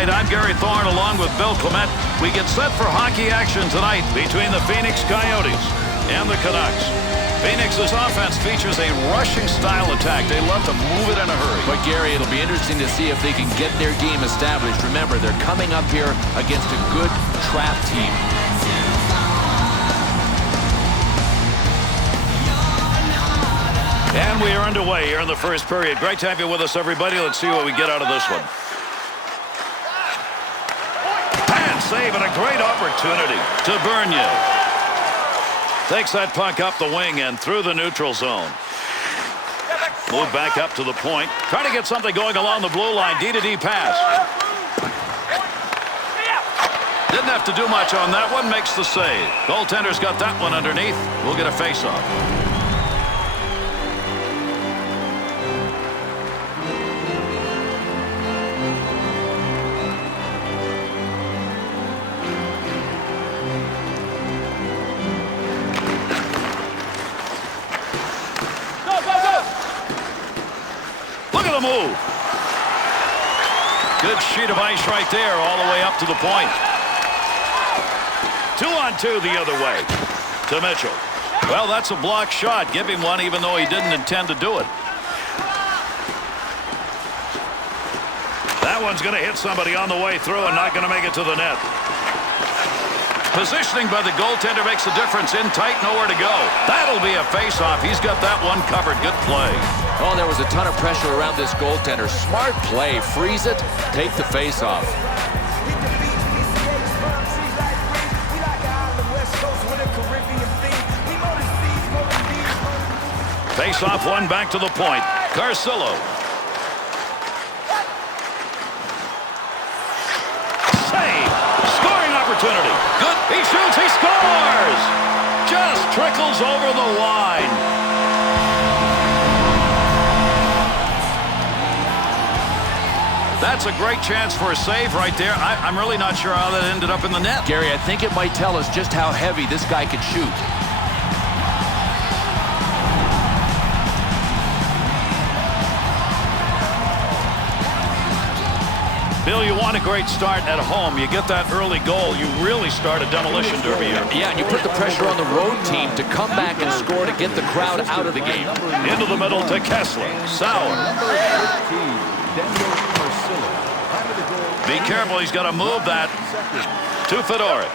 tonight. I'm Gary Thorne along with Bill Clement. We get set for hockey action tonight between the Phoenix Coyotes and the Canucks. Phoenix's offense features a rushing style attack. They love to move it in a hurry. But Gary, it'll be interesting to see if they can get their game established. Remember, they're coming up here against a good trap team. And we are underway here in the first period. Great to have you with us, everybody. Let's see what we get out of this one. And save and a great opportunity to Bernier. Takes that puck up the wing and through the neutral zone. Move back up to the point. Trying to get something going along the blue line. D-to-D pass. Didn't have to do much on that one. Makes the save. Goaltender's got that one underneath. We'll get a face-off. Move. Good sheet of ice right there all the way up to the point. 2-on-2 the other way to Mitchell. Well, that's a blocked shot. Give him one even though he didn't intend to do it. That one's going to hit somebody on the way through and not going to make it to the net. Positioning by the goaltender makes a difference. In tight, nowhere to go. That'll be a face-off. He's got that one covered. Good play. Oh, there was a ton of pressure around this goaltender. Smart play. Freeze it. Take the face-off. Face-off one back to the point. Carcillo. Save. Scoring opportunity. Good. He shoots. He scores. Just trickles over the line. That's a great chance for a save right there. I'm really not sure how that ended up in the net. Gary, I think it might tell us just how heavy this guy can shoot. Bill, you want a great start at home. You get that early goal, you really start a demolition derby here. Yeah, and you put the pressure on the road team to come back and score to get the crowd out of the game. Into the middle to Kessler. Sauer. Be careful, he's got to move that to Fedora.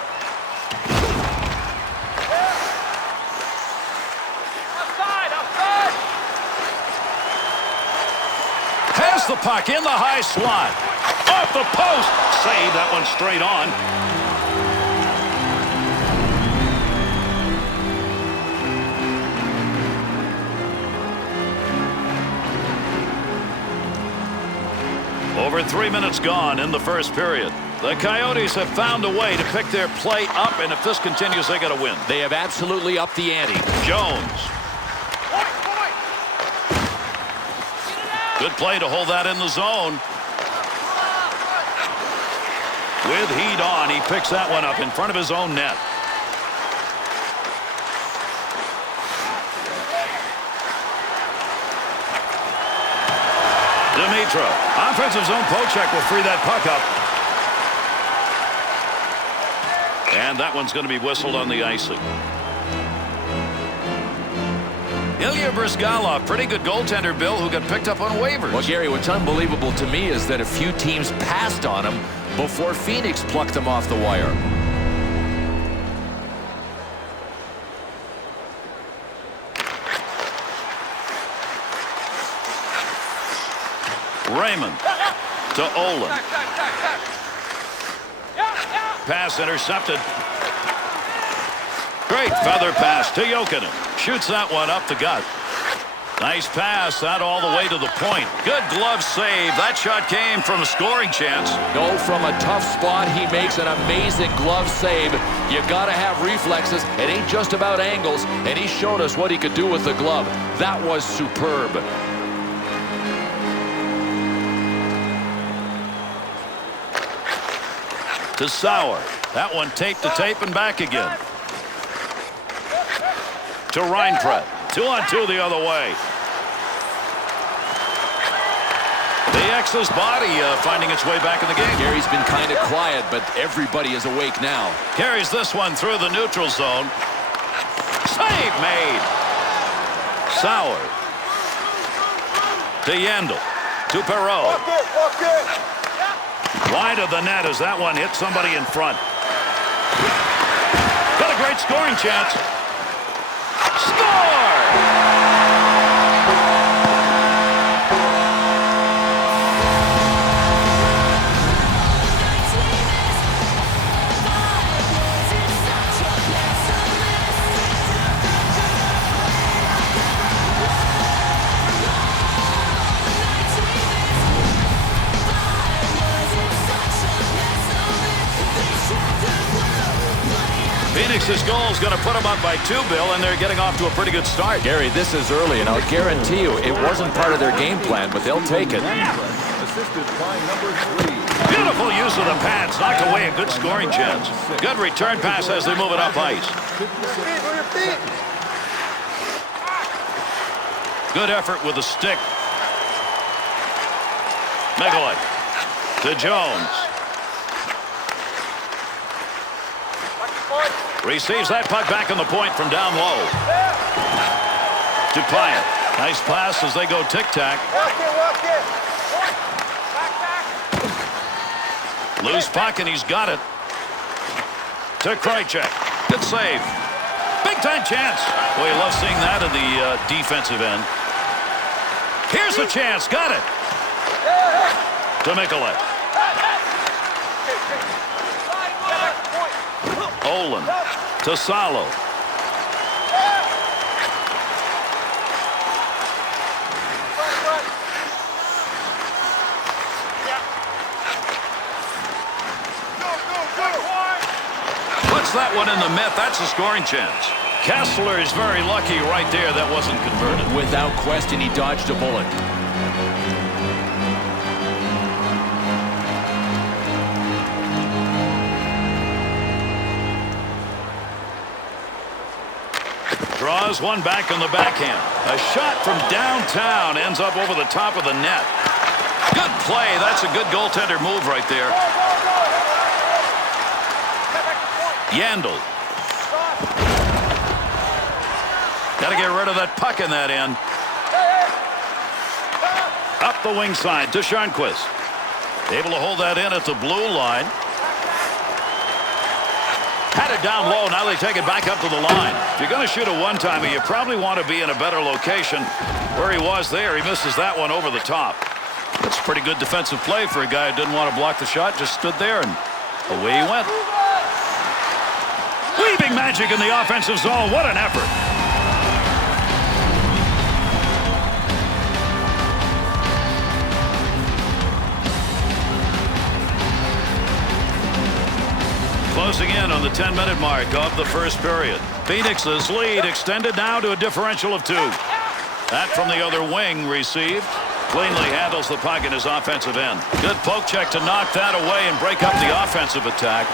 Has the puck in the high slot. Off the post. Save that one straight on. Over 3 minutes gone in the first period. The Coyotes have found a way to pick their play up, and if this continues, they got to win. They have absolutely upped the ante. Jones. Good play to hold that in the zone. With heat on, he picks that one up in front of his own net. Dimitra. Offensive zone poke check will free that puck up. And that one's going to be whistled on the icing. Ilya Bryzgalov, pretty good goaltender, Bill, who got picked up on waivers. Well, Gary, what's unbelievable to me is that a few teams passed on him before Phoenix plucked him off the wire. Raymond to Olin. Pass intercepted. Great feather pass to Jokinen. Shoots that one up the gut. Nice pass, that all the way to the point. Good glove save. That shot came from a scoring chance. No, from a tough spot, he makes an amazing glove save. You got to have reflexes. It ain't just about angles, and he showed us what he could do with the glove. That was superb. To Sauer. That one tape to tape and back again. To Reinpret. 2-on-2 the other way. The X's body finding its way back in the game. Gary's been kind of quiet, but everybody is awake now. Carries this one through the neutral zone. Save made. Sauer. To Yandel. To Perreault. Wide of the net as that one hit somebody in front. Got a great scoring chance. Score! Phoenix's goal is going to put them up by 2, Bill, and they're getting off to a pretty good start. Gary, this is early, and I'll guarantee you it wasn't part of their game plan, but they'll take it. Assisted by number 3. Beautiful use of the pads. Knocked away a good scoring chance. Good return pass as they move it up ice. Good effort with the stick. Mikołaj to Jones. Receives that puck back on the point from down low. To Pyatt. Nice pass as they go tic-tac. Loose puck, and he's got it. To Krejcik. Good save. Big-time chance. Boy, you love seeing that in the defensive end. Here's the chance. Got it. To Mikołaj. Olin. To Salo. Puts that one in the net. That's a scoring chance. Kessler is very lucky right there. That wasn't converted. Without question, he dodged a bullet. Draws one back on the backhand. A shot from downtown ends up over the top of the net. Good play. That's a good goaltender move right there. Yandel. Got to get rid of that puck in that end. Up the wing side to Sharnquist. Able to hold that in at the blue line. Had it down low. Now they take it back up to the line. If you're going to shoot a one-timer, you probably want to be in a better location. Where he was there, he misses that one over the top. That's pretty good defensive play for a guy who didn't want to block the shot. Just stood there, and away he went. Weaving magic in the offensive zone. What an effort. Closing in on the 10-minute mark of the first period. Phoenix's lead extended now to a differential of 2. That from the other wing received. Cleanly handles the puck in his offensive end. Good poke check to knock that away and break up the offensive attack.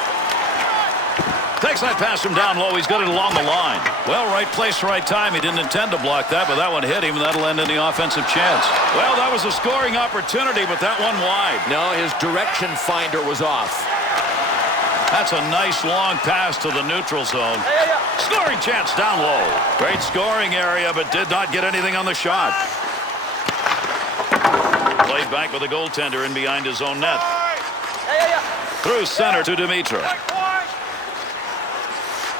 Takes that pass from down low. He's got it along the line. Well, right place, right time. He didn't intend to block that, but that one hit him, and that'll end in the offensive chance. Well, that was a scoring opportunity, but that one wide. No, his direction finder was off. That's a nice long pass to the neutral zone. Scoring chance down low. Great scoring area, but did not get anything on the shot. Played back with a goaltender in behind his own net. Through center to Dimitra.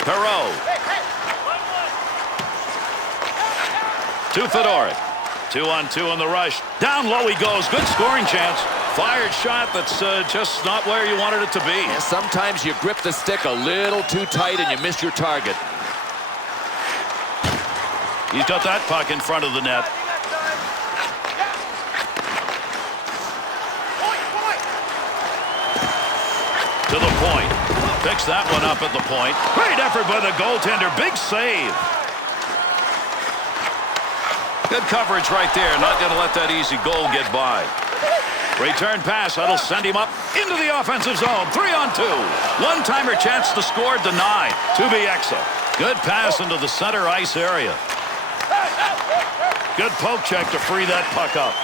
Perreault. To Fedoruk. 2-on-2 on the rush. Down low he goes. Good scoring chance. Fired shot that's just not where you wanted it to be. Yeah, sometimes you grip the stick a little too tight and you miss your target. He's got that puck in front of the net. To the point. Picks that one up at the point. Great effort by the goaltender. Big save. Good coverage right there. Not going to let that easy goal get by. Return pass. That'll send him up into the offensive zone. 3-on-2. One-timer chance to score denied. To Bieksa. Good pass into the center ice area. Good poke check to free that puck up.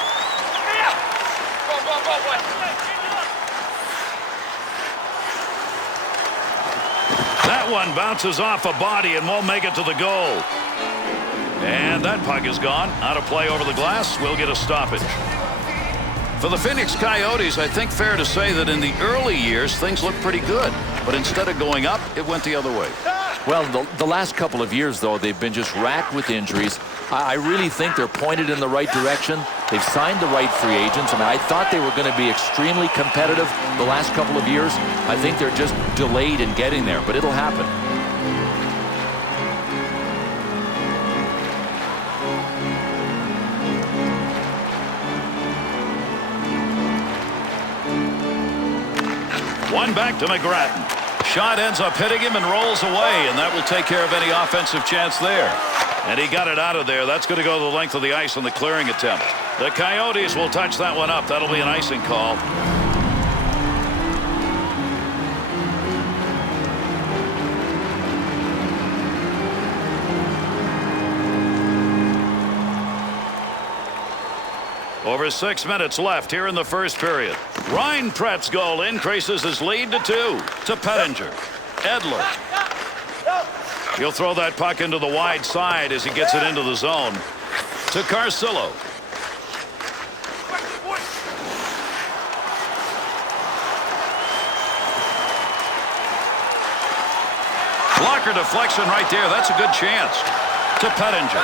That one bounces off a body and won't make it to the goal. And that puck is gone. Out of play over the glass. We'll get a stoppage. For the Phoenix Coyotes, I think fair to say that in the early years, things looked pretty good. But instead of going up, it went the other way. Well, the last couple of years, though, they've been just racked with injuries. I really think they're pointed in the right direction. They've signed the right free agents. I mean, I thought they were going to be extremely competitive the last couple of years. I think they're just delayed in getting there, but it'll happen. One back to McGrattan. Shot ends up hitting him and rolls away, and that will take care of any offensive chance there. And he got it out of there. That's going to go the length of the ice on the clearing attempt. The Coyotes will touch that one up. That'll be an icing call. Over 6 minutes left here in the first period. Reinprecht's goal increases his lead to 2. To Pettinger. Edler. He'll throw that puck into the wide side as he gets it into the zone. To Carcillo. Blocker deflection right there. That's a good chance. To Pettinger.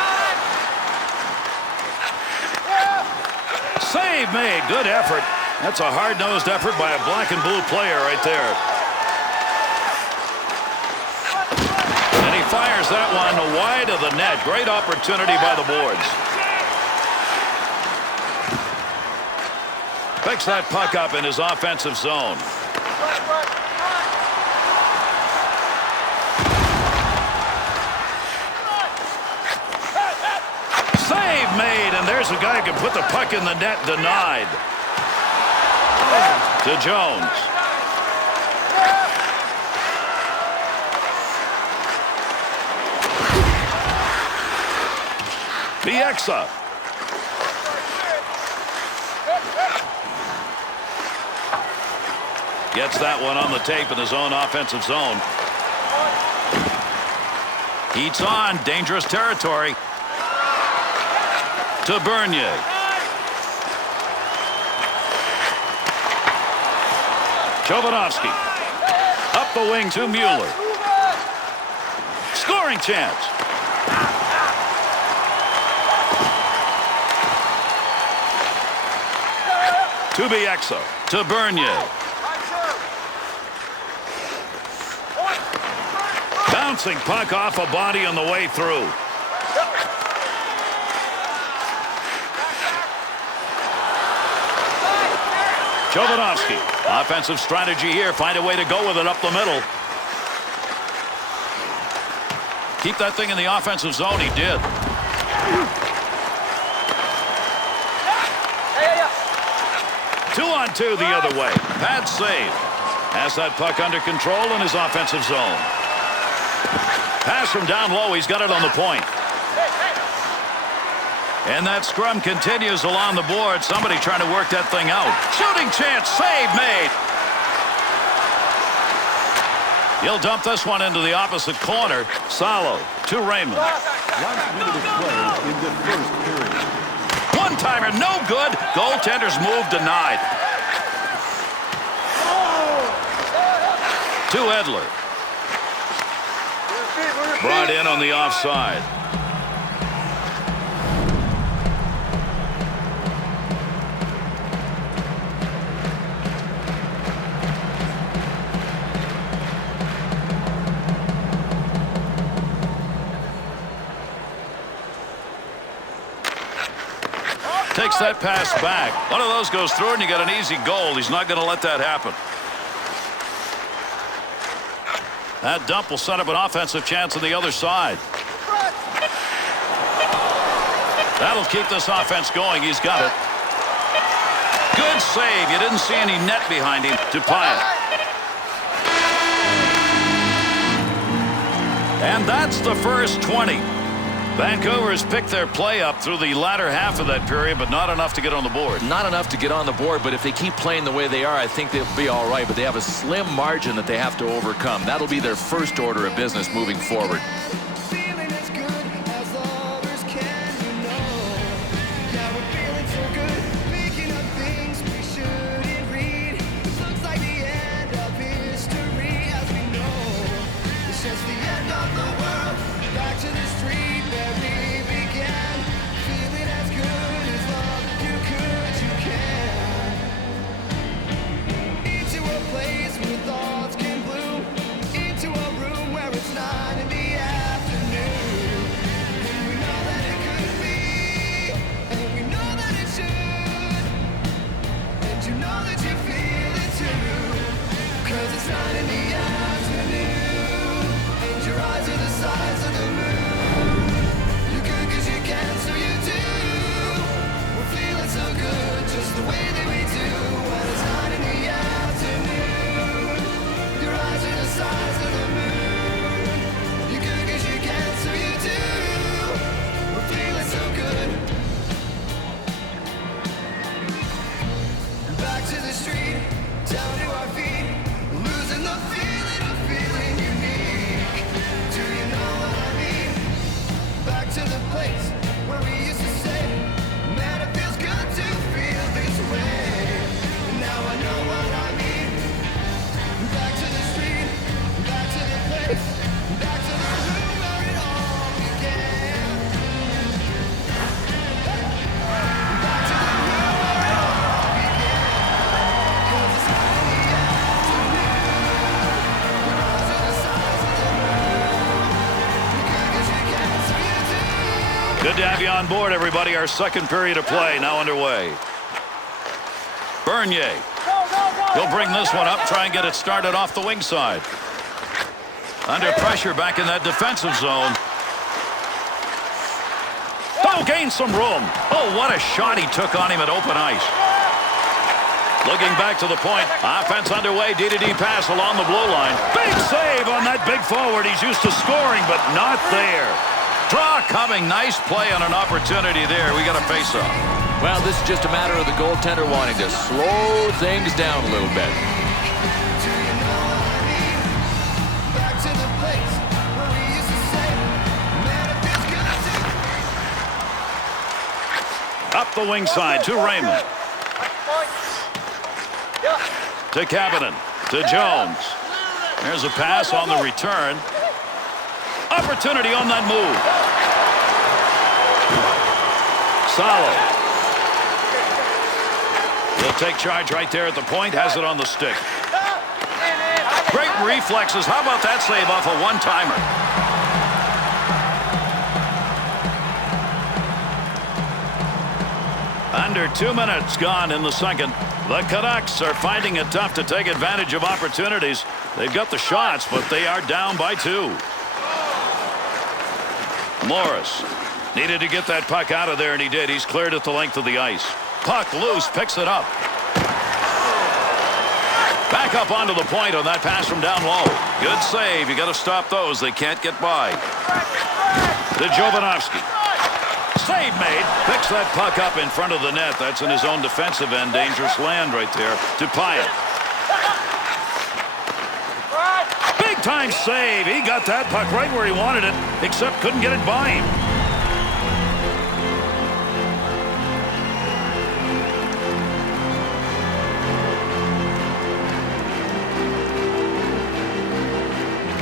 Save made. Good effort. That's a hard-nosed effort by a black and blue player right there. And he fires that one wide of the net. Great opportunity by the boards. Picks that puck up in his offensive zone. Save made, and there's a guy who can put the puck in the net. Denied. To Jones. Bieksa. Gets that one on the tape in his own offensive zone. Heats on. Dangerous territory. To Bernier. Jovanovski. Up the wing to Mueller. Scoring chance. To Bieksa. To Bernier. Bouncing puck off a body on the way through. Jovanovski. Offensive strategy here. Find a way to go with it up the middle. Keep that thing in the offensive zone. He did. Two-on-two the other way. Bad save. Has that puck under control in his offensive zone. Pass from down low. He's got it on the point. And that scrum continues along the board. Somebody trying to work that thing out. Shooting chance. Save made. He'll dump this one into the opposite corner. Salo to Raymond. Last minute of play in the first period. One-timer, no good. Goaltender's move denied. To Edler. Brought in on the offside. Takes that pass back. One of those goes through and you got an easy goal. He's not going to let that happen. That dump will set up an offensive chance on the other side. That'll keep this offense going. He's got it. Good save. You didn't see any net behind him. To Pyatt. And that's the first 20. Vancouver's picked their play up through the latter half of that period, but not enough to get on the board. Not enough to get on the board, but if they keep playing the way they are, I think they'll be all right. But they have a slim margin that they have to overcome. That'll be their first order of business moving forward. Good to have you on board, everybody. Our second period of play now underway. Bernier. He'll bring this one up, try and get it started off the wing side. Under pressure back in that defensive zone. Oh, gained some room. Oh, what a shot he took on him at open ice. Looking back to the point. Offense underway. D-to-D pass along the blue line. Big save on that big forward. He's used to scoring, but not there. Draw coming. Nice play on an opportunity there. We got a face-off. Well, this is just a matter of the goaltender wanting to slow things down a little bit. Up the wing side to Raymond. To Kapanen. To Jones. There's a pass on the return. Opportunity on that move. Solid. He'll take charge right there at the point. Has it on the stick. Great reflexes. How about that save off a one-timer? Under 2 minutes gone in the second. The Canucks are finding it tough to take advantage of opportunities. They've got the shots, but they are down by 2. Morris needed to get that puck out of there, and he did. He's cleared at the length of the ice. Puck loose, picks it up. Back up onto the point on that pass from down low. Good save. You got to stop those. They can't get by. To Jovanovski. Save made. Picks that puck up in front of the net. That's in his own defensive end. Dangerous land right there. To Pyatt. Big time save. He got that puck right where he wanted it, except couldn't get it by him.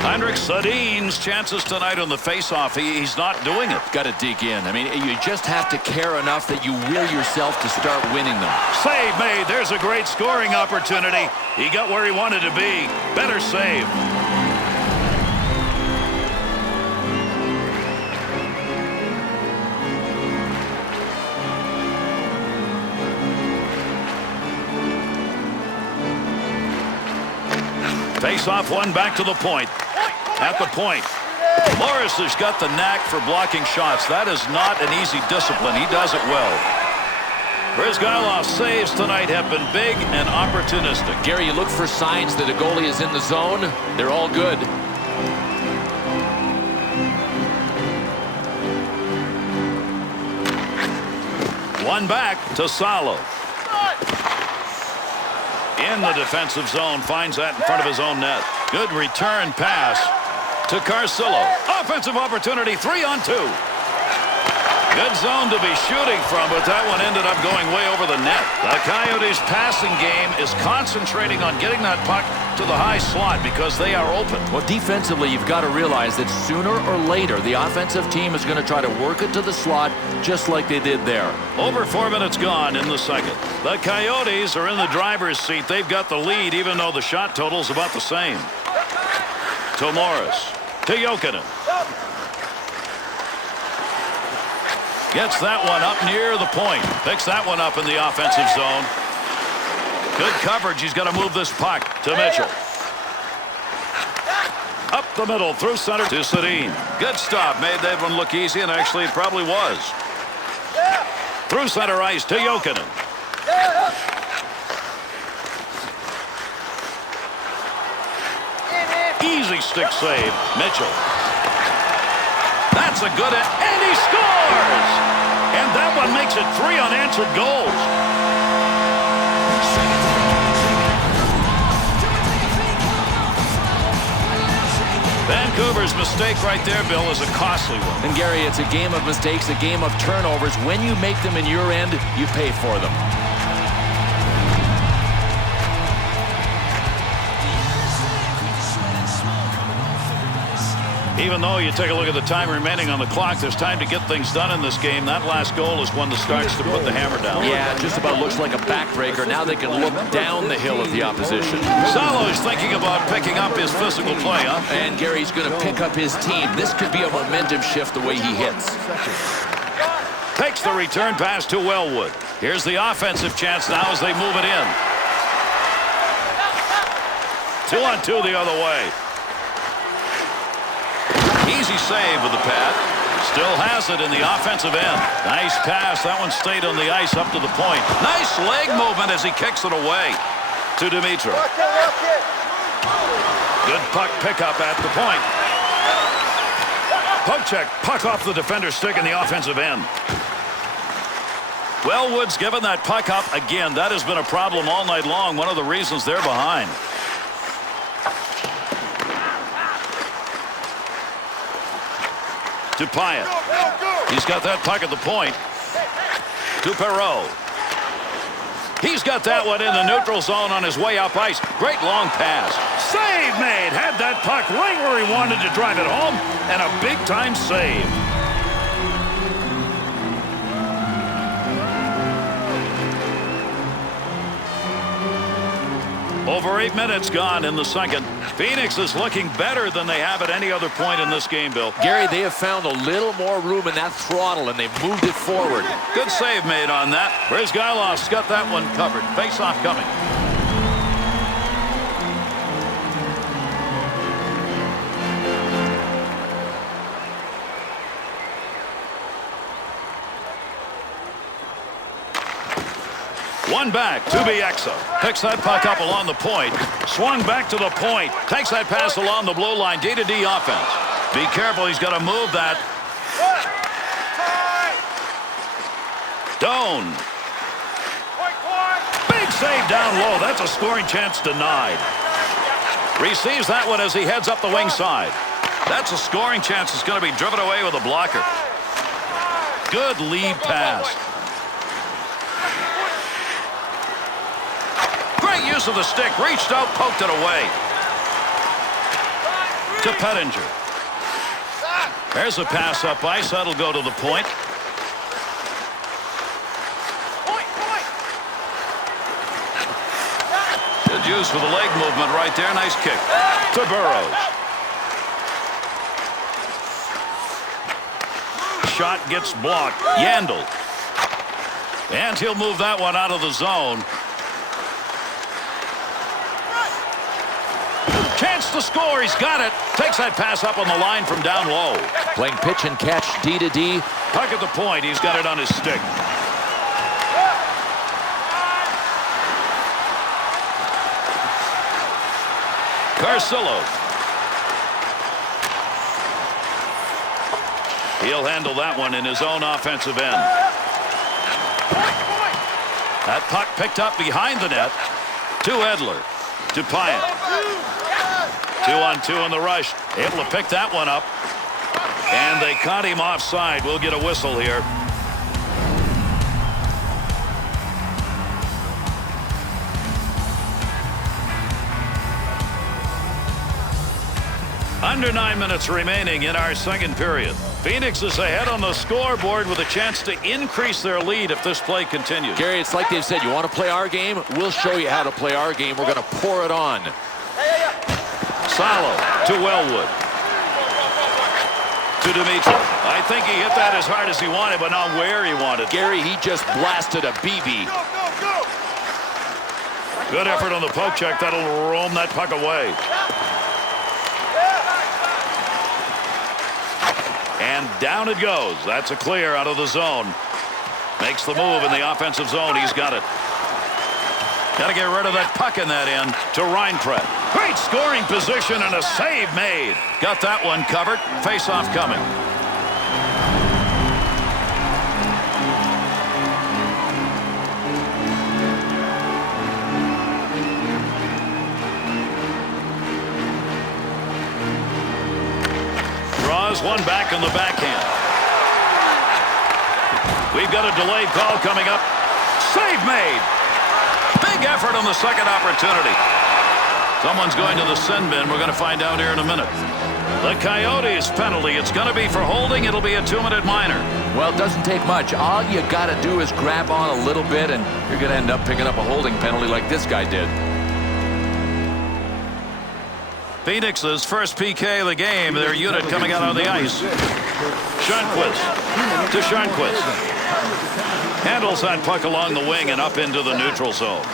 Henrik Sedin's chances tonight on the faceoff. He's not doing it. Got to dig in. I mean, you just have to care enough that you will yourself to start winning them. Save made. There's a great scoring opportunity. He got where he wanted to be. Better save. Face-off one back to the point. At the point. Morris has got the knack for blocking shots. That is not an easy discipline. He does it well. Brizgailov's saves tonight have been big and opportunistic. Gary, you look for signs that a goalie is in the zone. They're all good. One back to Salo. In the defensive zone, finds that in front of his own net. Good return pass to Carcillo. Offensive opportunity, 3-on-2. Good zone to be shooting from, but that one ended up going way over the net. The Coyotes' passing game is concentrating on getting that puck to the high slot because they are open. Well, defensively, you've got to realize that sooner or later, the offensive team is going to try to work it to the slot just like they did there. Over 4 minutes gone in the second. The Coyotes are in the driver's seat. They've got the lead, even though the shot total is about the same. To Morris. To Jokinen. Gets that one up near the point. Picks that one up in the offensive zone. Good coverage. He's got to move this puck to Mitchell. Up the middle through center to Sedin. Good stop. Made that one look easy, and actually it probably was. Through center ice to Jokinen. Easy stick save. Mitchell. That's a good hit, and he scores! And that one makes it 3 unanswered goals. Vancouver's mistake right there, Bill, is a costly one. And Gary, it's a game of mistakes, a game of turnovers. When you make them in your end, you pay for them. Even though you take a look at the time remaining on the clock, there's time to get things done in this game. That last goal is one that starts to put the hammer down. Yeah, just about looks like a backbreaker. Now they can look down the hill at the opposition. Salo's thinking about picking up his physical play, huh? And Gary's going to pick up his team. This could be a momentum shift the way he hits. Takes the return pass to Wellwood. Here's the offensive chance now as they move it in. 2-on-2 the other way. Easy save with the pad. Still has it in the offensive end. Nice pass. That one stayed on the ice up to the point. Nice leg movement as he kicks it away to Dimitrov. Good puck pickup at the point. Poke check. Puck off the defender's stick in the offensive end. Wellwood's given that puck up again. That has been a problem all night long. One of the reasons they're behind. To Pyatt. He's got that puck at the point. To Perreault. He's got that one in the neutral zone on his way up ice. Great long pass. Save made. Had that puck right where he wanted to drive it home. And a big-time save. Over 8 minutes gone in the second. Phoenix is looking better than they have at any other point in this game, Bill. Gary, they have found a little more room in that throttle, and they've moved it forward. Good save made on that. Bryzgailov's got that one covered. Face-off coming. One back to Bieksa. Picks that puck up along the point. Swung back to the point. Takes that pass along the blue line. D-to-D offense. Be careful. He's got to move that. Doan. Big save down low. That's a scoring chance denied. Receives that one as he heads up the wing side. That's a scoring chance. It's going to be driven away with a blocker. Good lead pass. Great use of the stick. Reached out, poked it away. To Pettinger. There's a pass up ice. That'll go to the point. Good use for the leg movement right there. Nice kick. To Burrows. Shot gets blocked. Yandel. And he'll move that one out of the zone. Chance to score. He's got it. Takes that pass up on the line from down low. Playing pitch and catch, D-to-D. Puck at the point. He's got it on his stick. Carcillo. He'll handle that one in his own offensive end. That puck picked up behind the net. To Edler. To Pyatt. 2-on-2 in the rush. Able to pick that one up. And they caught him offside. We'll get a whistle here. Under 9 minutes remaining in our second period. Phoenix is ahead on the scoreboard with a chance to increase their lead if this play continues. Gary, it's like they've said, you want to play our game? We'll show you how to play our game. We're going to pour it on. Salo to Wellwood. To Dimitri. I think he hit that as hard as he wanted, but not where he wanted. Gary, he just blasted a BB. Good effort on the poke check. That'll roam that puck away. And down it goes. That's a clear out of the zone. Makes the move in the offensive zone. He's got it. Got to get rid of that puck in that end to Reinpret. Great scoring position and a save made. Got that one covered. Face-off coming. Draws one back on the backhand. We've got a delayed call coming up. Save made. Big effort on the second opportunity. Someone's going to the sin bin. We're going to find out here in a minute. The Coyotes penalty. It's going to be for holding. It'll be a 2-minute minor. Well, it doesn't take much. All you got to do is grab on a little bit, and you're going to end up picking up a holding penalty like this guy did. Phoenix's first PK of the game. Their unit coming out on the ice. Sundqvist to Sundqvist. Handles that puck along the wing and up into the neutral zone.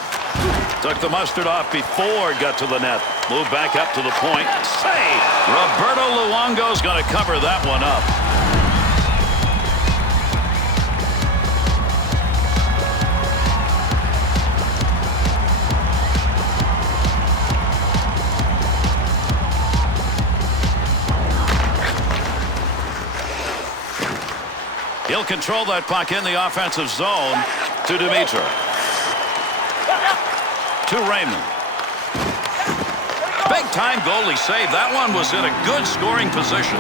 Took the mustard off before it got to the net. Move back up to the point. Save! Roberto Luongo's going to cover that one up. He'll control that puck in the offensive zone to Dimitri. To Raymond. Big-time goalie save. That one was in a good scoring position.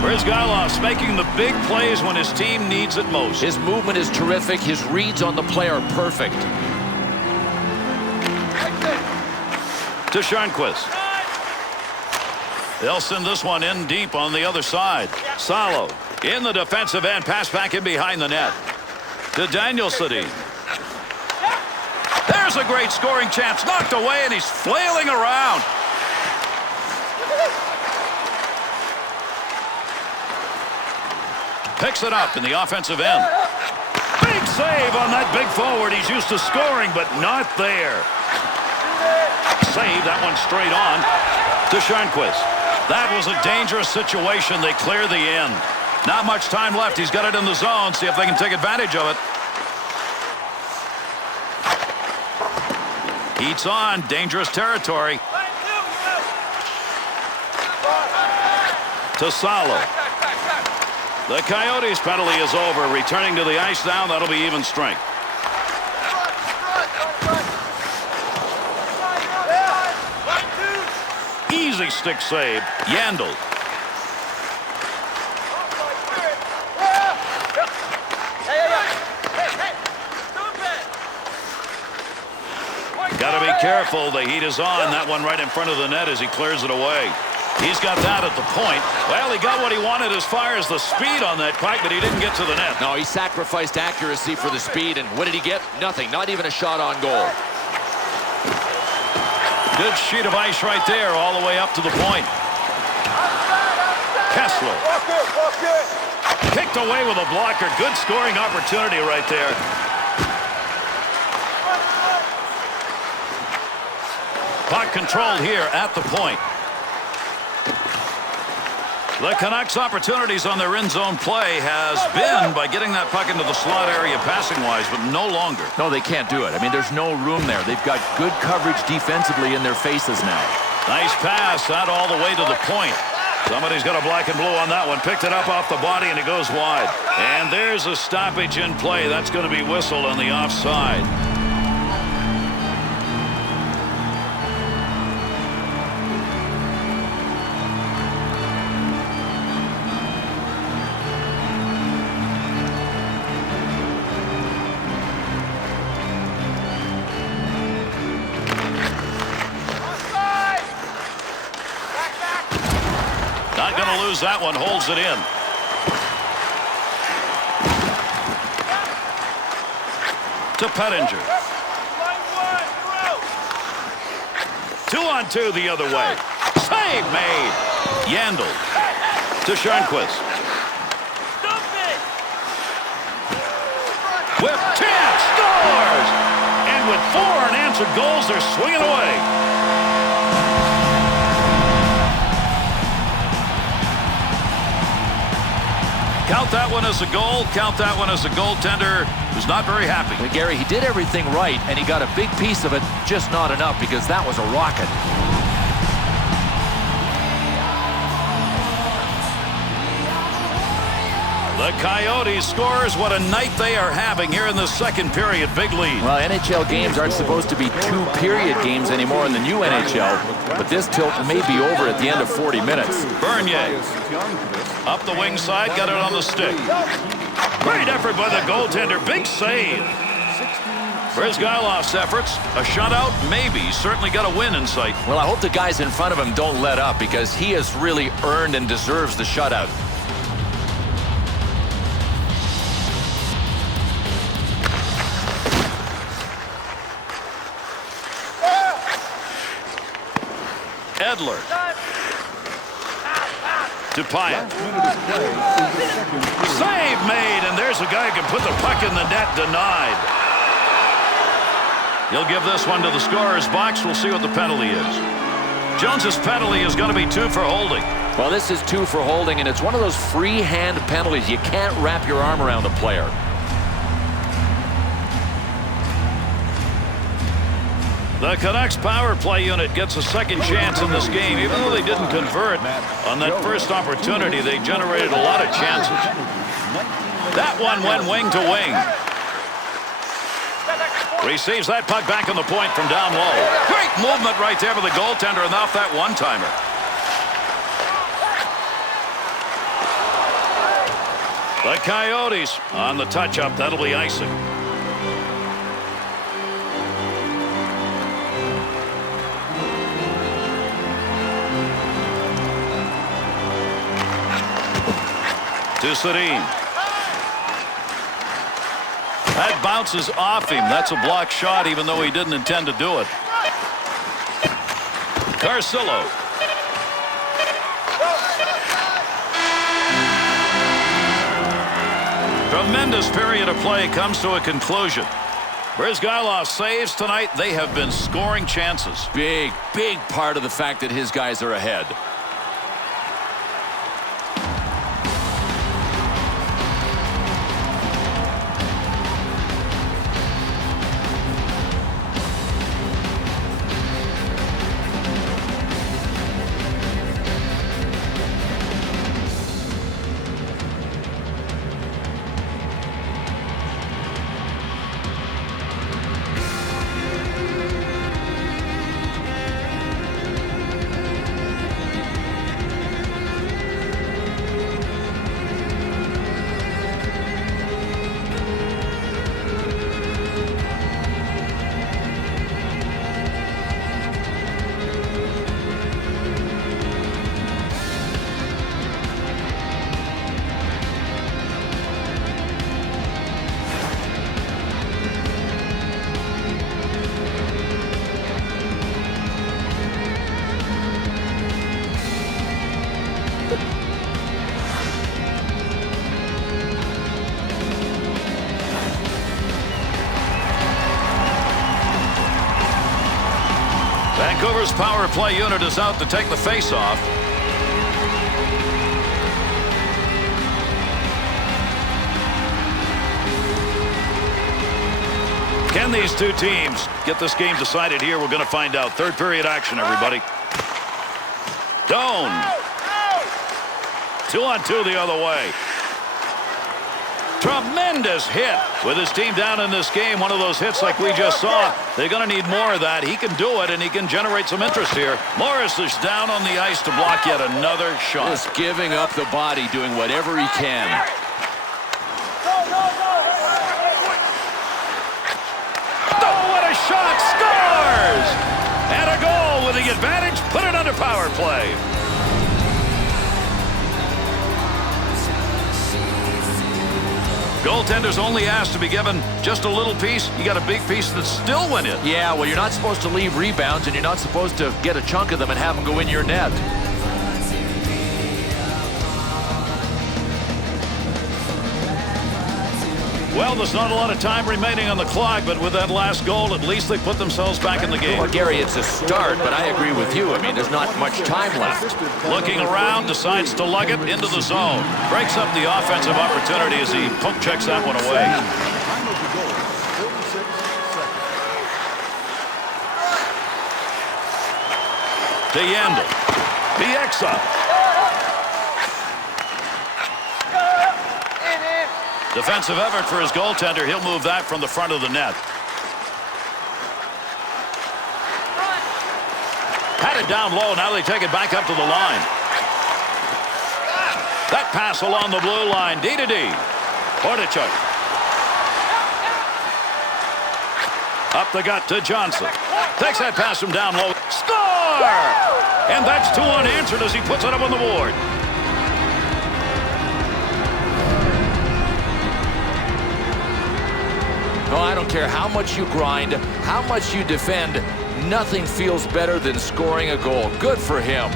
Bryzgalov's making the big plays when his team needs it most. His movement is terrific. His reads on the play are perfect. To Sundqvist. They'll send this one in deep on the other side. Salo in the defensive end. Pass back in behind the net. To Daniel Sedin. There's a great scoring chance. Knocked away, and he's flailing around. Picks it up in the offensive end. Big save on that big forward. He's used to scoring, but not there. Save that one straight on to Sundqvist. That was a dangerous situation. They clear the end. Not much time left. He's got it in the zone. See if they can take advantage of it. Heats on. Dangerous territory. To Salo. The Coyotes penalty is over. Returning to the ice now. That'll be even strength. Easy stick save. Yandel. Got to be careful. The heat is on. That one right in front of the net as he clears it away. He's got that at the point. Well, he got what he wanted as far as the speed on that puck, but he didn't get to the net. No, he sacrificed accuracy for the speed, and what did he get? Nothing. Not even a shot on goal. Good sheet of ice right there all the way up to the point. Kessler. Kicked away with a blocker. Good scoring opportunity right there. Puck controlled here at the point. The Canucks' opportunities on their end zone play has been by getting that puck into the slot area passing-wise, but no longer. No, they can't do it. I mean, there's no room there. They've got good coverage defensively in their faces now. Nice pass out all the way to the point. Somebody's got a black and blue on that one. Picked it up off the body, and it goes wide. And there's a stoppage in play. That's going to be whistled on the offside. Not going to lose that one. Holds it in. To Pettinger. 2-on-2 the other way. Save made. Yandel. To Sharnquist. Whip. Chance. Scores. And with 4 unanswered goals, they're swinging away. Count that one as a goal. Count that one as a goaltender who's not very happy. Well, Gary, he did everything right, and he got a big piece of it, just not enough, because that was a rocket. The Coyotes scores. What a night they are having here in the second period. Big lead. Well, NHL games aren't supposed to be 2-period games anymore in the new NHL, but this tilt may be over at the end of 40 minutes. Bernier. Up the wing side, got it on the stick. Great effort by the goaltender. Big save. Brizgailov's efforts. A shutout? Maybe. Certainly got a win in sight. Well, I hope the guys in front of him don't let up, because he has really earned and deserves the shutout. Edler. To Pyatt. Save made, and there's a guy who can put the puck in the net. Denied. He'll give this one to the scorer's box. We'll see what the penalty is. Jones's penalty is going to be 2 for holding. Well, this is 2 for holding, and it's one of those free hand penalties. You can't wrap your arm around a player. The Canucks power play unit gets a second chance in this game. Even though they didn't convert on that first opportunity, they generated a lot of chances. That one went wing to wing. Receives that puck back on the point from down low. Great movement right there by the goaltender, and off that one-timer. The Coyotes on the touch-up. That'll be icing. To Sedin. That bounces off him. That's a blocked shot, even though he didn't intend to do it. Carcillo. Tremendous period of play comes to a conclusion. Brizgailov saves tonight. They have been scoring chances. Big part of the fact that his guys are ahead. Vancouver's power play unit is out to take the face-off. Can these two teams get this game decided here? We're going to find out. Third period action, everybody. Doan. 2-on-2 the other way. Tremendous hit with his team down in this game. One of those hits like we just saw. They're going to need more of that. He can do it, and he can generate some interest here. Morris is down on the ice to block yet another shot. Just giving up the body, doing whatever he can. Oh, what a shot! Scores! And a goal with the advantage. Put it under power play. Goaltender's only asked to be given just a little piece. You got a big piece that still went in. Yeah, well, you're not supposed to leave rebounds, and you're not supposed to get a chunk of them and have them go in your net. Well, there's not a lot of time remaining on the clock, but with that last goal, at least they put themselves back in the game. Well, Gary, it's a start, but I agree with you. I mean, there's not much time left. Looking around, decides to lug it into the zone. Breaks up the offensive opportunity as he poke checks that one away. Time of the goal, 46 seconds. To Yandel. Bieksa. Defensive effort for his goaltender. He'll move that from the front of the net. Had it down low. Now they take it back up to the line. That pass along the blue line. D-to-D. Hordichuk. Up the gut to Johnson. Takes that pass from down low. Score! And that's two unanswered as he puts it up on the board. No, I don't care how much you grind, how much you defend. Nothing feels better than scoring a goal. Good for him.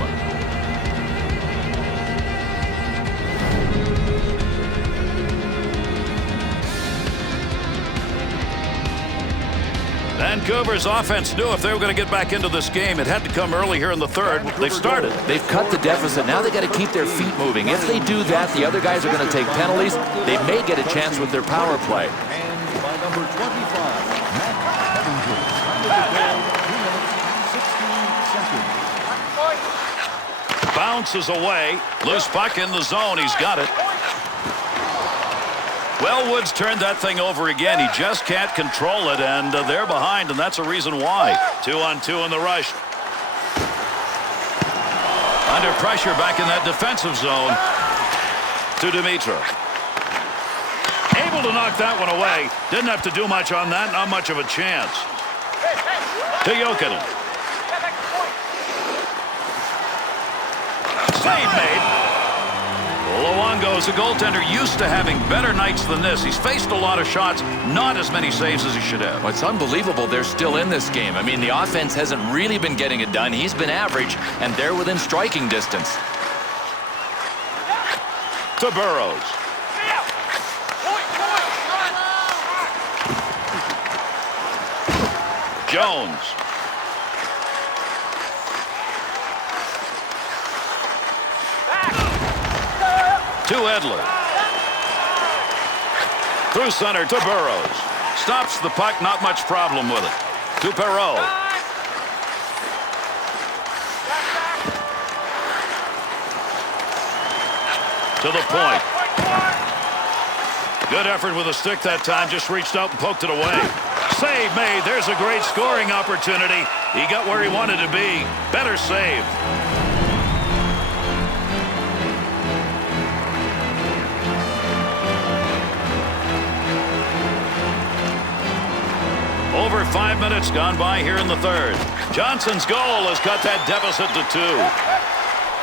Vancouver's offense knew if they were going to get back into this game, it had to come early here in the third. They've started. They've cut the deficit. Now they got to keep their feet moving. If they do that, the other guys are going to take penalties. They may get a chance with their power play. And by number 25, Matt Pettinger. Time of the goal, 2 minutes, 16 seconds. Bounces away. Loose puck in the zone. He's got it. Well, Woods turned that thing over again. He just can't control it, and they're behind, and that's a reason why. 2-on-2 in the rush. Under pressure back in that defensive zone to Dimitrov. Able to knock that one away. Didn't have to do much on that. Not much of a chance. To Jokinen. Save made. Luongo's a goaltender used to having better nights than this. He's faced a lot of shots, not as many saves as he should have. Well, it's unbelievable they're still in this game. I mean, the offense hasn't really been getting it done. He's been average, and they're within striking distance. To Burrows. Jones. To Edler. Through center to Burrows. Stops the puck, not much problem with it. To Perreault. To the point. Good effort with a stick that time. Just reached out and poked it away. Save made. There's a great scoring opportunity. He got where he wanted to be. Better save. Over 5 minutes gone by here in the third. Johnson's goal has cut that deficit to 2.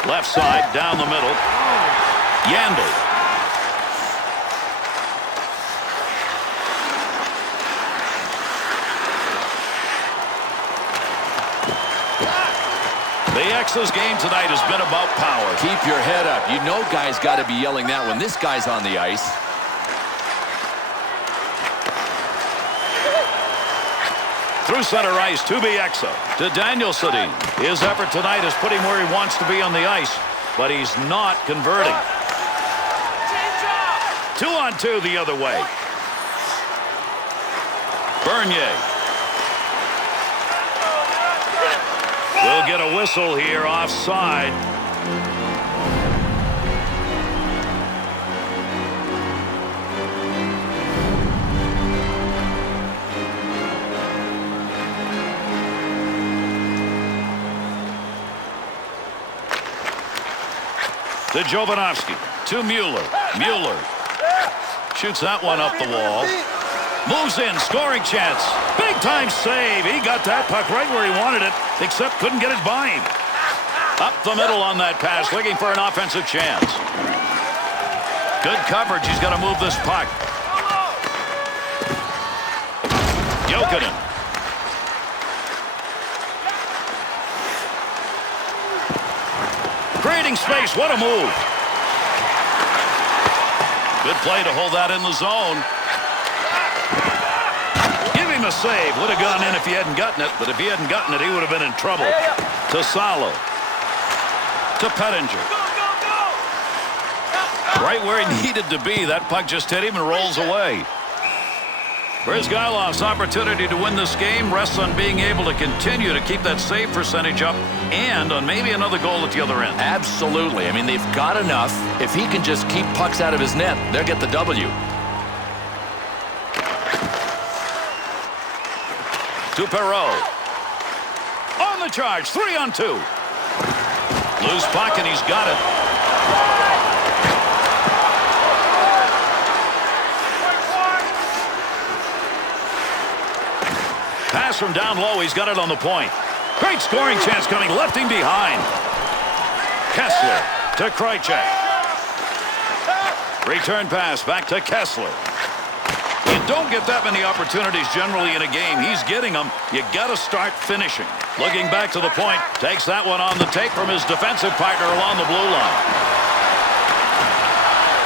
Left side, down the middle. Yandel. The X's game tonight has been about power. Keep your head up. You know guys got to be yelling that when this guy's on the ice. Through center ice to Bieksa. To Daniel Sedin. His effort tonight has put him where he wants to be on the ice, but he's not converting. 2-on-2 the other way. Bernier. We'll get a whistle here offside. To Jovanovski. To Mueller. Mueller shoots that one up the wall. Moves in. Scoring chance. Big time save. He got that puck right where he wanted it, except couldn't get it by him. Up the middle on that pass, looking for an offensive chance. Good coverage. He's got to move this puck. Jokinen. Creating space. What a move. Good play to hold that in the zone. Give him a save. Would have gone in if he hadn't gotten it, but if he hadn't gotten it, he would have been in trouble. To Salo. To Pettinger. Right where he needed to be. That puck just hit him and rolls away. Bryzgailov's opportunity to win this game rests on being able to continue to keep that save percentage up and on maybe another goal at the other end. Absolutely. I mean, they've got enough. If he can just keep pucks out of his net, they'll get the W. To Perreault. On the charge. 3-on-2. Loose puck, and he's got it. Pass from down low. He's got it on the point. Great scoring chance coming. Left him behind. Kessler to Krejcik. Return pass back to Kessler. You don't get that many opportunities generally in a game. He's getting them. You got to start finishing. Looking back to the point. Takes that one on the take from his defensive partner along the blue line.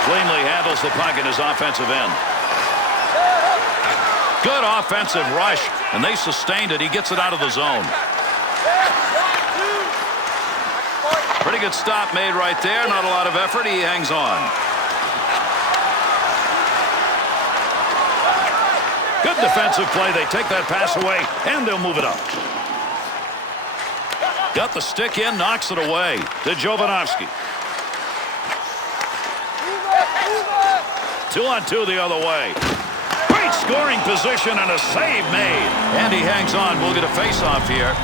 Cleanly handles the puck in his offensive end. Good offensive rush, and they sustained it. He gets it out of the zone. Pretty good stop made right there. Not a lot of effort. He hangs on. Good defensive play. They take that pass away, and they'll move it up. Got the stick in, knocks it away to Jovanovski. 2-on-2 the other way. Great scoring position and a save made. And he hangs on. We'll get a face-off here.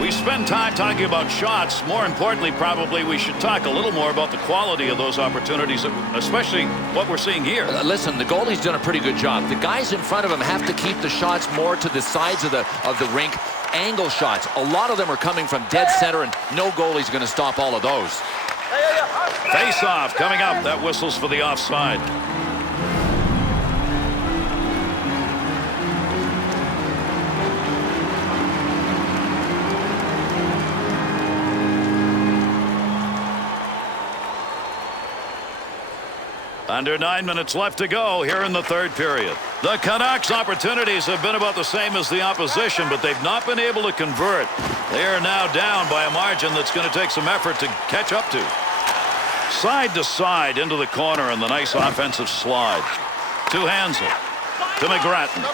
We spend time talking about shots. More importantly, probably we should talk a little more about the quality of those opportunities, especially what we're seeing here. Listen, the goalie's done a pretty good job. The guys in front of him have to keep the shots more to the sides of the rink. Angle shots. A lot of them are coming from dead center, and no goalie's going to stop all of those. Face-off coming up. That whistles for the offside. Under 9 minutes left to go here in the third period. The Canucks' opportunities have been about the same as the opposition, but they've not been able to convert. They are now down by a margin that's going to take some effort to catch up to. Side to side into the corner and the nice offensive slide. To Hansel. To McGrattan.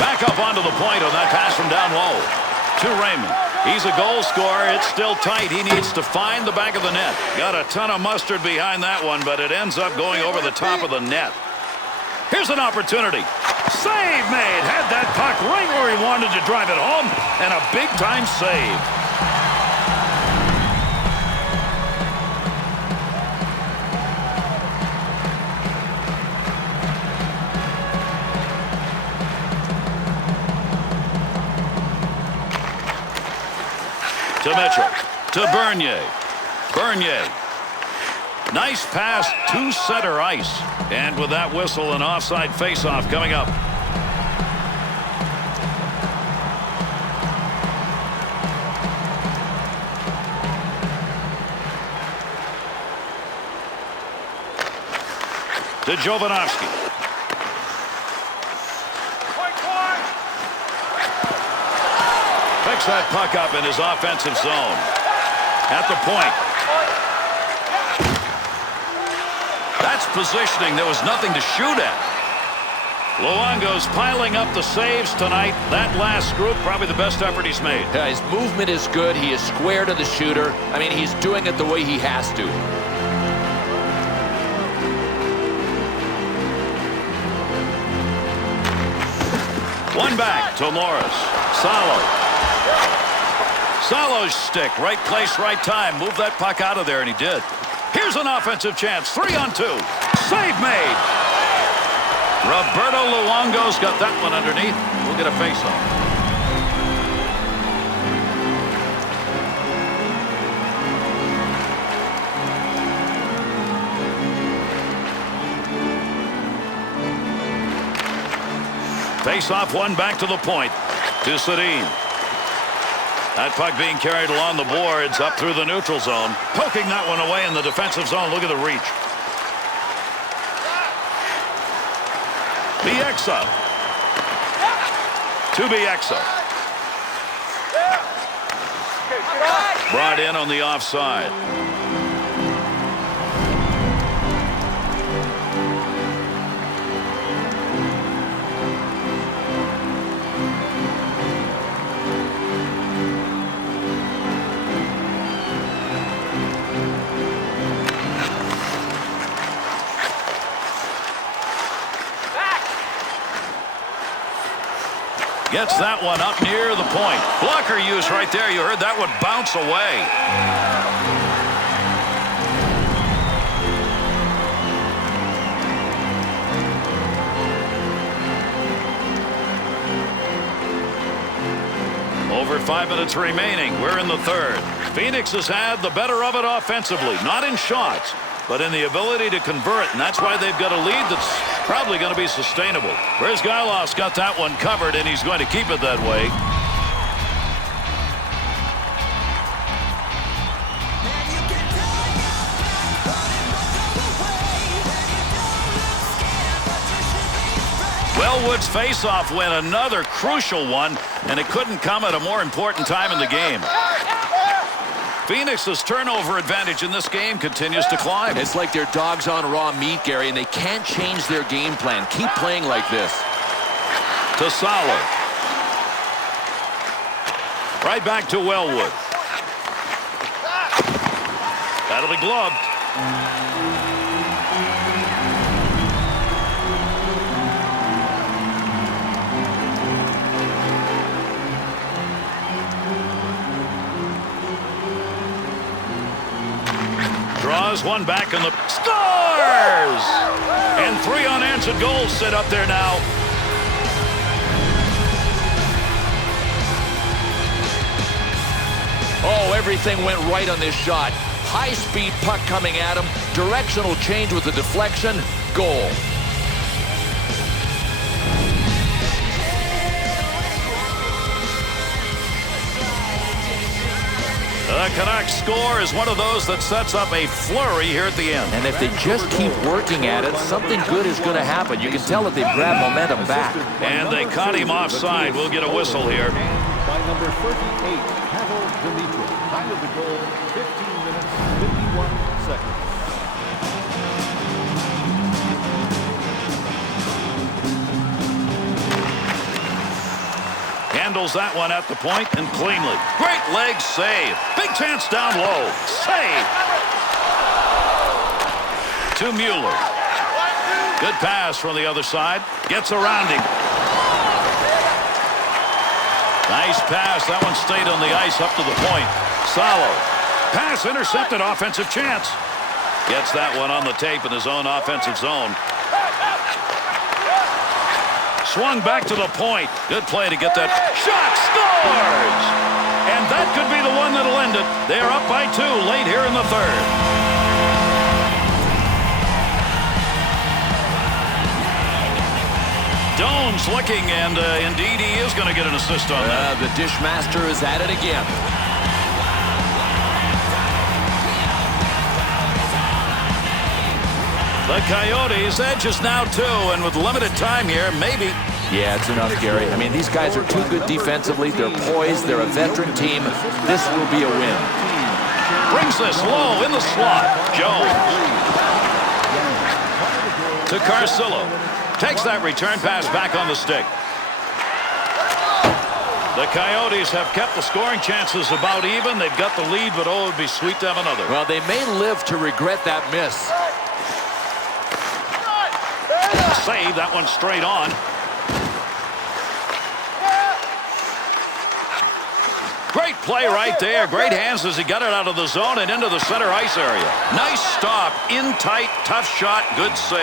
Back up onto the point on that pass from down low. To Raymond. He's a goal scorer. It's still tight. He needs to find the back of the net. Got a ton of mustard behind that one, but it ends up going over the top of the net. Here's an opportunity. Save made. Had that puck right where he wanted to drive it home, and a big-time save. To Mitchell. To Bernier. Bernier. Nice pass to center ice. And with that whistle, an offside faceoff coming up. To Jovanovski. Picks that puck up in his offensive zone. At the point. That's positioning. There was nothing to shoot at. Luongo's piling up the saves tonight. That last group, probably the best effort he's made. Yeah, his movement is good. He is square to the shooter. I mean, he's doing it the way he has to. One back to Morris. Salo. Solo's stick, right place, right time. Move that puck out of there, and he did. Here's an offensive chance. 3-on-2. Save made. Roberto Luongo's got that one underneath. We'll get a face-off. Face-off one back to the point. To Sedin. That puck being carried along the boards up through the neutral zone. Poking that one away in the defensive zone. Look at the reach. Bieksa. To Bieksa. Brought in on the offside. Gets that one up near the point. Blocker use right there. You heard that one bounce away. Over 5 minutes remaining. We're in the third. Phoenix has had the better of it offensively. Not in shots, but in the ability to convert. And that's why they've got a lead that's probably going to be sustainable. Brizgailov's got that one covered, and he's going to keep it that way. Wellwood's face-off win, another crucial one, and it couldn't come at a more important time in the game. Phoenix's turnover advantage in this game continues to climb. It's like they're dogs on raw meat, Gary, and they can't change their game plan. Keep playing like this. To Salo. Right back to Wellwood. That'll be gloved. Draws one back and the scores! And 3 unanswered goals sit up there now. Oh, everything went right on this shot. High-speed puck coming at him. Directional change with the deflection. Goal. The Canucks score is one of those that sets up a flurry here at the end. And if they just keep working at it, something good is going to happen. You can tell that they've grabbed momentum back. And they caught him offside. We'll get a whistle here. By number 38, Pavel Demitra. Time of the goal, 15 minutes, 51 seconds. Handles that one at the point and cleanly. Great leg save. Big chance down low. Save. To Mueller. Good pass from the other side. Gets around him. Nice pass. That one stayed on the ice up to the point. Salo. Pass intercepted. Offensive chance. Gets that one on the tape in his own offensive zone. Swung back to the point. Good play to get that shot. Scores! And that could be the one that'll end it. They're up by 2 late here in the third. Doan's looking, and indeed he is going to get an assist on that. The dishmaster is at it again. The Coyotes edges now 2, and with limited time here, maybe. Yeah, it's enough, Gary. I mean, these guys are too good defensively. They're poised. They're a veteran team. This will be a win. Brings this low in the slot. Jones. To Carcillo. Takes that return pass back on the stick. The Coyotes have kept the scoring chances about even. They've got the lead, but oh, it would be sweet to have another. Well, they may live to regret that miss. Save that one straight on. Great play right there. Great hands as he got it out of the zone and into the center ice area. Nice stop. In tight, tough shot. Good save.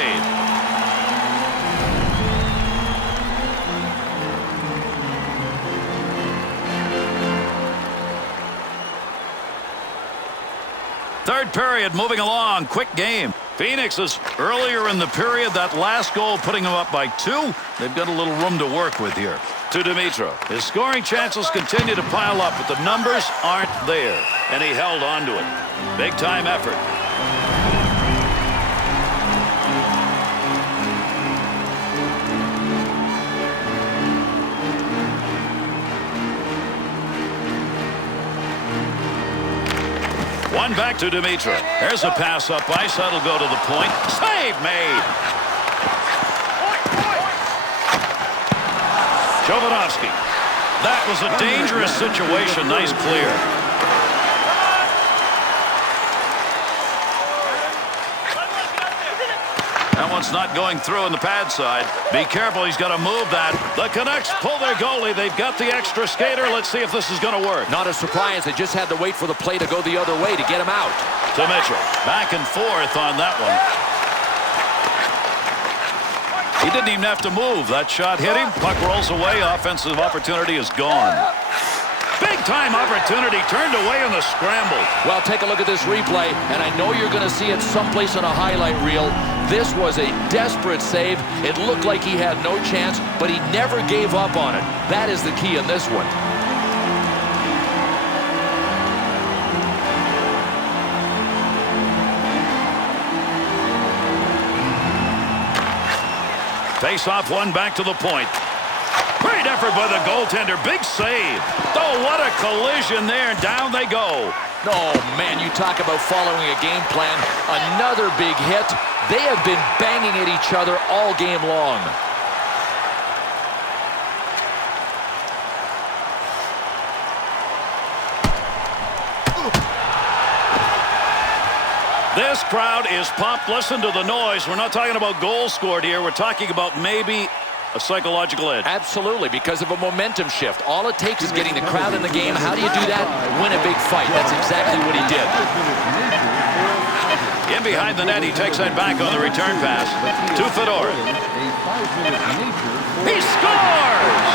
Third period moving along. Quick game. Phoenix is earlier in the period. That last goal putting them up by 2. They've got a little room to work with here. To Dmytro. His scoring chances continue to pile up, but the numbers aren't there. And he held on to it. Big time effort. One back to Dmytro. There's a pass up ice. That'll go to the point. Save made. Jovanovski. That was a dangerous situation. Nice clear. That one's not going through on the pad side. Be careful. He's got to move that. The Canucks pull their goalie. They've got the extra skater. Let's see if this is going to work. Not a surprise. They just had to wait for the play to go the other way to get him out. To Mitchell. Back and forth on that one. He didn't even have to move. That shot hit him. Puck rolls away. Offensive opportunity is gone. Big-time opportunity turned away in the scramble. Well, take a look at this replay, and I know you're going to see it someplace on a highlight reel. This was a desperate save. It looked like he had no chance, but he never gave up on it. That is the key in this one. Face-off one back to the point. Great effort by the goaltender. Big save. Oh, what a collision there. Down they go. Oh, man, you talk about following a game plan. Another big hit. They have been banging at each other all game long. This crowd is pumped. Listen to the noise. We're not talking about goals scored here. We're talking about maybe a psychological edge. Absolutely, because of a momentum shift. All it takes is getting the crowd in the game. How do you do that? Win a big fight. That's exactly what he did. In behind the net, he takes that back on the return pass. To Fedora. He scores!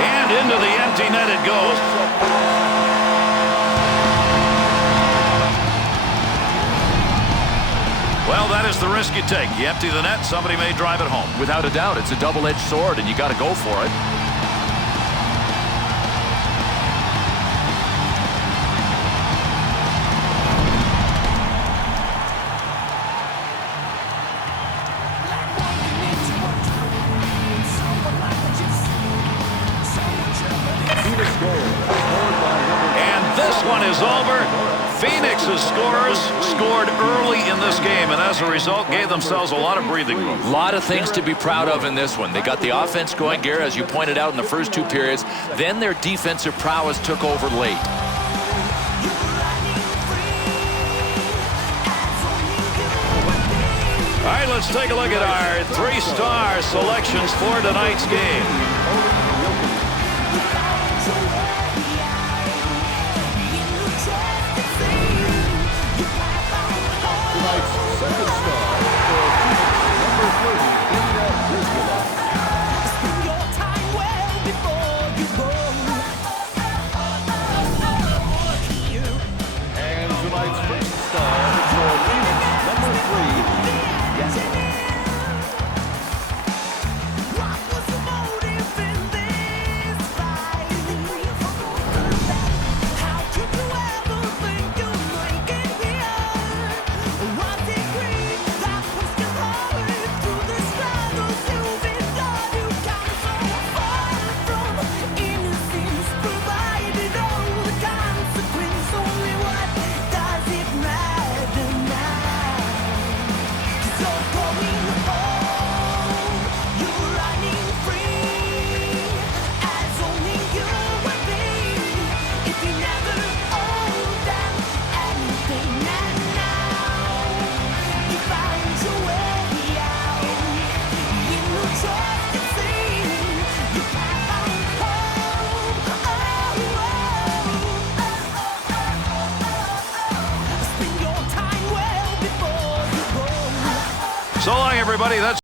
And into the empty net it goes. Well, that is the risk you take. You empty the net, somebody may drive it home. Without a doubt, it's a double-edged sword, and you got to go for it. And this one is over. Phoenix's scorers scored early in this game, and as a result, gave themselves a lot of breathing room. A lot of things to be proud of in this one. They got the offense going, Gary, as you pointed out in the first 2 periods. Then their defensive prowess took over late. All right, let's take a look at our 3-star selections for tonight's game. that's